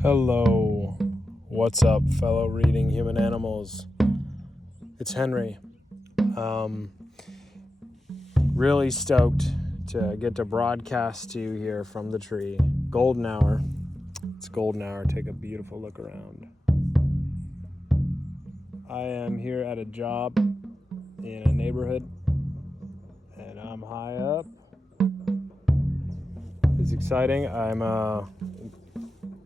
Hello, what's up, fellow reading human animals? It's Henry. Really stoked to get to broadcast to you here from the tree. Golden hour. It's golden hour. Take a beautiful look around. I am here at a job in a neighborhood, and I'm high up. It's exciting. I'm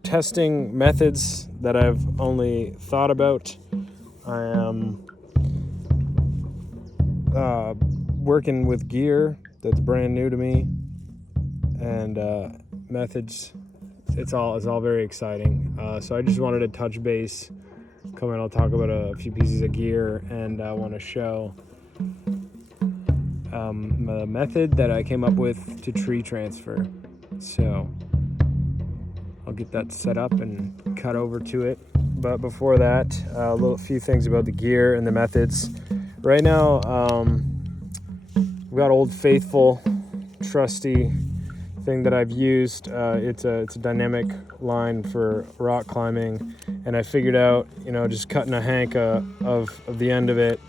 testing methods that I've only thought about. I am working with gear that's brand new to me, and methods. It's all very exciting. So I just wanted to touch base. Come in, I'll talk about a few pieces of gear, and I want to show a method that I came up with to tree transfer. So I'll get that set up and cut over to it. But before that, a few things about the gear and the methods. Right now, we've got Old Faithful, trusty thing that I've used. It's a dynamic line for rock climbing, and I figured out, just cutting a hank of the end of it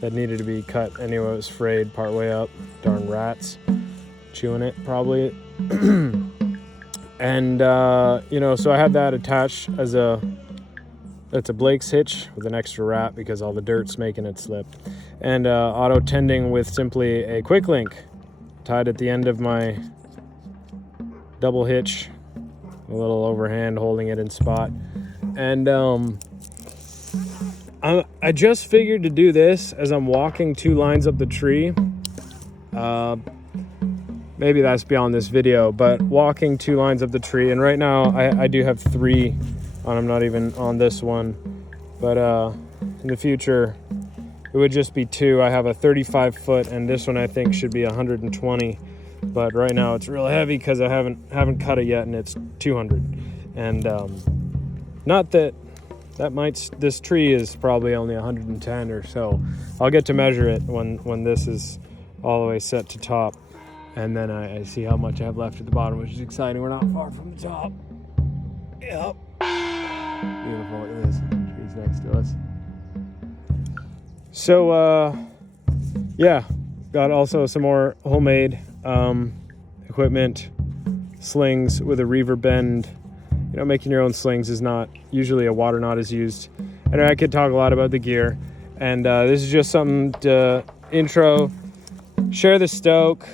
that needed to be cut anyway. It was frayed partway up. Darn rats chewing it probably. And so I had that attached as it's a Blake's hitch with an extra wrap because all the dirt's making it slip, and auto tending with simply a quick link tied at the end of my double hitch, a little overhand holding it in spot. And I just figured to do this as I'm walking 2 lines up the tree. Maybe that's beyond this video, but walking 2 lines up the tree, and right now I do have 3 on. I'm not even on this one, but in the future it would just be 2. I have a 35 foot, and this one I think should be 120, but right now it's real heavy because I haven't cut it yet, and it's 200. And not that this tree is probably only 110 or so. I'll get to measure it when this is all the way set to top. And then I see how much I have left at the bottom, which is exciting. We're not far from the top. Yep. Beautiful. Look at this. Tree's next to us. So, got also some more homemade equipment, slings with a reaver bend. Making your own slings is not, usually a water knot is used. And I could talk a lot about the gear. And this is just something to intro, share the stoke.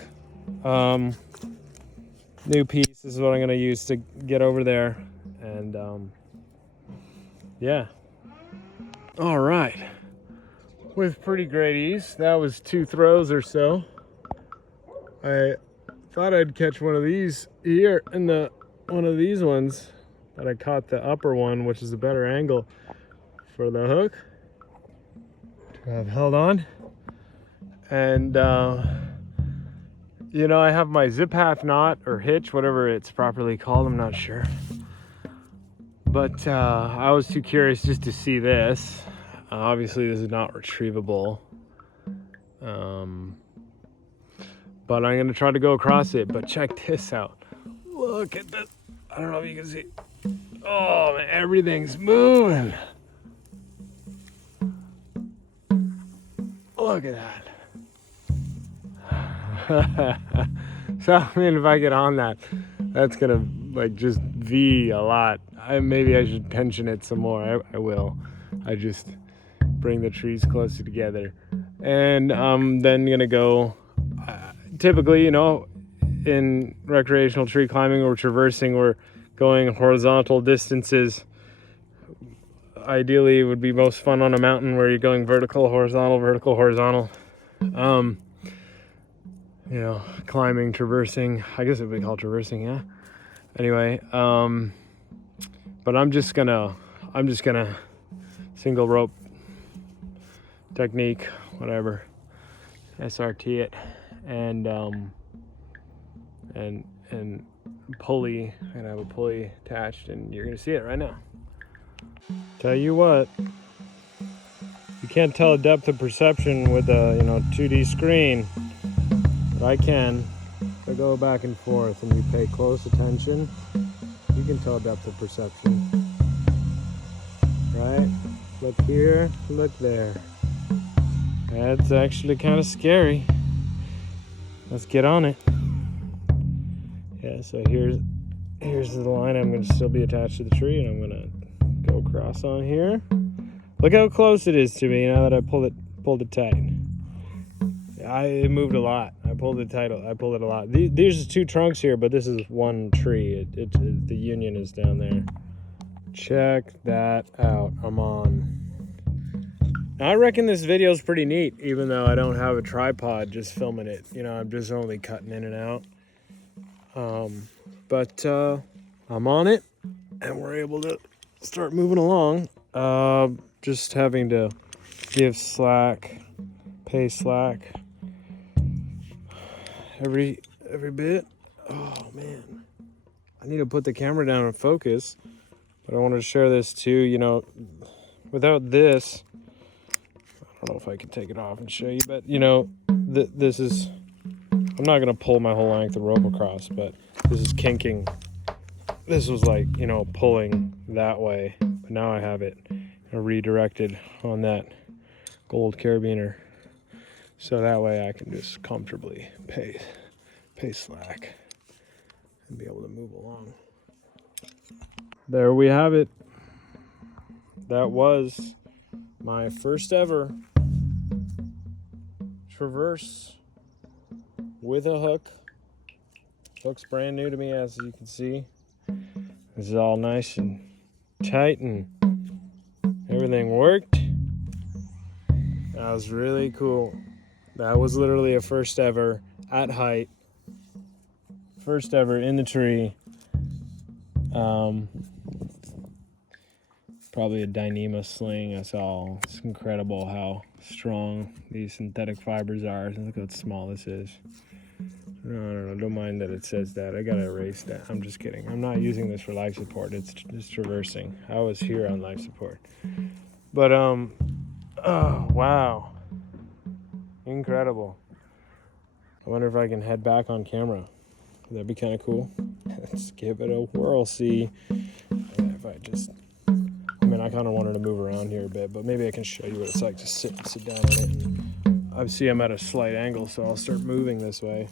New piece. This is what I'm going to use to get over there. And all right, with pretty great ease. That was 2 throws or so. I thought I'd catch one of these here, and one of these ones, but I caught the upper one, which is a better angle for the hook to have held on. And I have my zip half knot or hitch, whatever it's properly called, I'm not sure. But I was too curious just to see this. Obviously, this is not retrievable. But I'm going to try to go across it. But check this out. Look at this. I don't know if you can see. Oh, man, everything's moving. Look at that. So if I get on that's gonna just V a lot. Maybe I should tension it some more. I will. I just bring the trees closer together, and I'm then gonna go. Typically, in recreational tree climbing or traversing, we're going horizontal distances. Ideally, it would be most fun on a mountain where you're going vertical, horizontal. Climbing, traversing. I guess it would be called traversing, yeah. Anyway, but I'm just gonna single rope technique, whatever, SRT it, and pulley. I'm gonna have a pulley attached, and you're gonna see it right now. Tell you what, you can't tell a depth of perception with a 2D screen. I can. If I go back and forth and you pay close attention, You can tell depth of perception. Right? Look here, look there. That's actually kind of scary. Let's get on it. Yeah, so here's the line. I'm going to still be attached to the tree, and I'm going to go across on here. Look how close it is to me now that I pulled it tight. It moved a lot. I pulled it tight. I pulled it a lot. There's 2 trunks here, but this is one tree. The union is down there. Check that out. I'm on. Now, I reckon this video is pretty neat, even though I don't have a tripod just filming it. You know, I'm just only cutting in and out. But I'm on it, and we're able to start moving along. Just having to give slack, pay slack every bit. Oh man, I need to put the camera down and focus. But I wanted to share this too. You know, without this, I don't know if I can take it off and show you, but you know, this is. I'm not gonna pull my whole length of rope across, but this is kinking. This was like, you know, pulling that way, but now I have it redirected on that gold carabiner, so that way I can just comfortably pay slack and be able to move along. There we have it. That was my first ever traverse with a hook. Hook's brand new to me, as you can see. This is all nice and tight, and everything worked. That was really cool. That was literally a first ever at height. First ever in the tree. Probably a Dyneema sling. That's all. It's incredible how strong these synthetic fibers are. Look how small this is. No, don't mind that it says that. I gotta erase that. I'm just kidding. I'm not using this for life support. It's just traversing. I was here on life support. But oh wow, incredible. I wonder if I can head back on camera. That'd be kind of cool. Let's give it a whirl. See if I just. I mean, I kind of wanted to move around here a bit, but maybe I can show you what it's like to sit down on it. And I see I'm at a slight angle, so I'll start moving this way.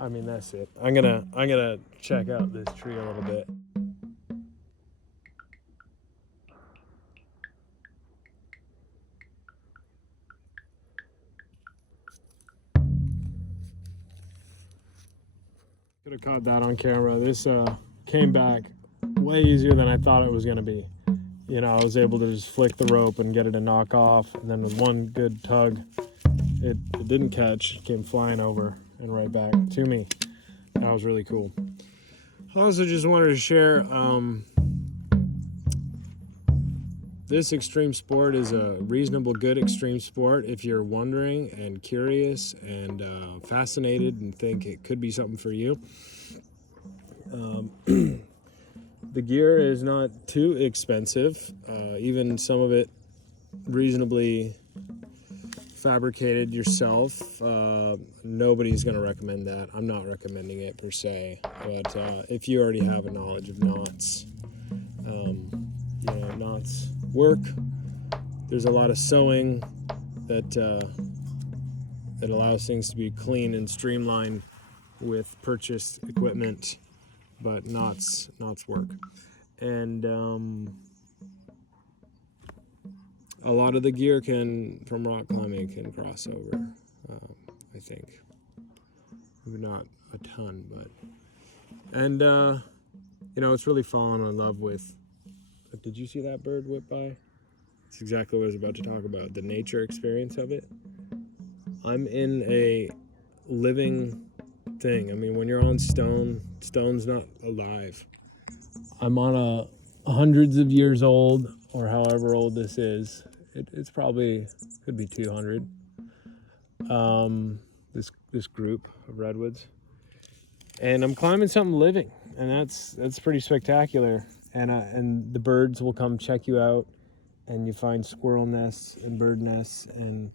I mean, that's it. I'm gonna check out this tree a little bit. Could have caught that on camera. This came back way easier than I thought it was gonna be. You know, I was able to just flick the rope and get it to knock off, and then with one good tug, it didn't catch. It came flying over and right back to me. That was really cool. I also just wanted to share, this extreme sport is a reasonable good extreme sport if you're wondering and curious and fascinated and think it could be something for you. The gear is not too expensive, even some of it reasonably fabricated yourself. Nobody's going to recommend that. I'm not recommending it per se, but if you already have a knowledge of knots, you know, knots work. There's a lot of sewing that allows things to be clean and streamlined with purchased equipment, but knots work. And a lot of the gear from rock climbing can cross over, I think. Maybe not a ton, but. And, you know, it's really fallen in love with. Did you see that bird whip by? It's exactly what I was about to talk about, the nature experience of it. I'm in a living thing. I mean, when you're on stone, stone's not alive. I'm on a hundreds of years old, or however old this is. It's probably, could be 200. This group of redwoods. And I'm climbing something living, and that's pretty spectacular. And the birds will come check you out, and you find squirrel nests and bird nests, and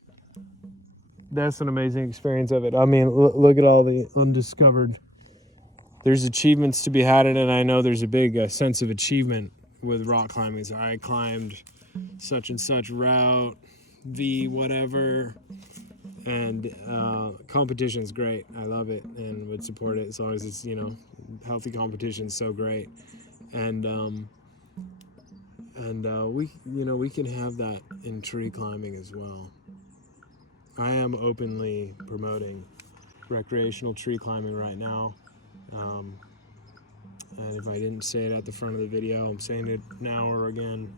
that's an amazing experience of it. I mean, look at all the undiscovered there's achievements to be had in it. And I know there's a big sense of achievement with rock climbing. So I climbed such and such route, V whatever, and competition's great. I love it and would support it as long as it's, you know, healthy competition's so great. And we, you know, we can have that in tree climbing as well. I am openly promoting recreational tree climbing right now. And if I didn't say it at the front of the video, I'm saying it now or again.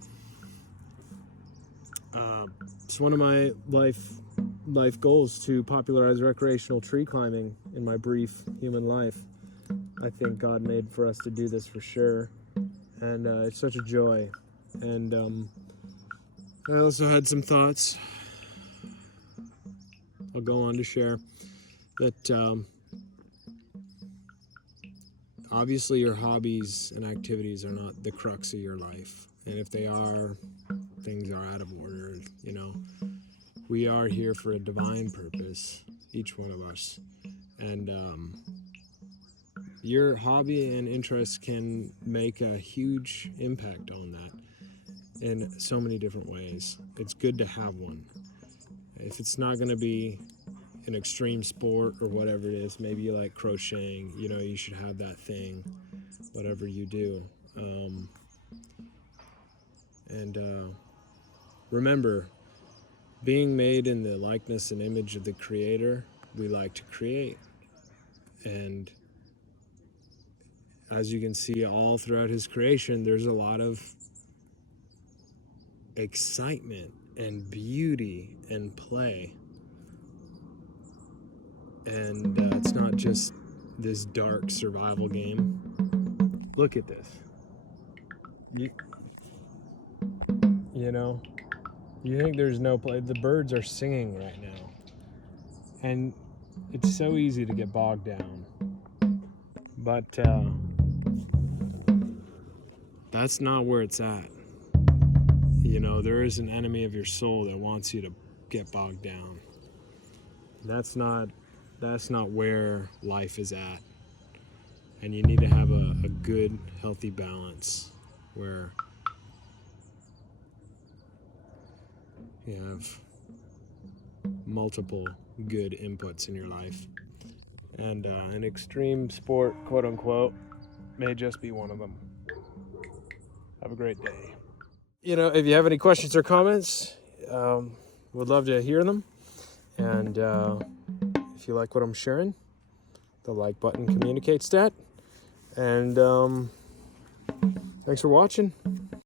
It's one of my life goals to popularize recreational tree climbing in my brief human life. I think God made for us to do this for sure, and it's such a joy. And I also had some thoughts I'll go on to share that obviously your hobbies and activities are not the crux of your life, and if they are, things are out of order. You know, we are here for a divine purpose, each one of us, and your hobby and interest can make a huge impact on that in so many different ways. It's good to have one. If it's not going to be an extreme sport or whatever it is, maybe you like crocheting, you know, you should have that thing, whatever you do. Remember, being made in the likeness and image of the Creator, we like to create. And as you can see all throughout His creation, there's a lot of excitement and beauty and play. And it's not just this dark survival game. Look at this. You know, you think there's no play. The birds are singing right now. And it's so easy to get bogged down. But that's not where it's at. You know, there is an enemy of your soul that wants you to get bogged down. That's not where life is at. And you need to have a good, healthy balance where you have multiple good inputs in your life. And an extreme sport, quote unquote, may just be one of them. Have a great day. You know, if you have any questions or comments, would love to hear them. And if you like what I'm sharing, the like button communicates that. And thanks for watching.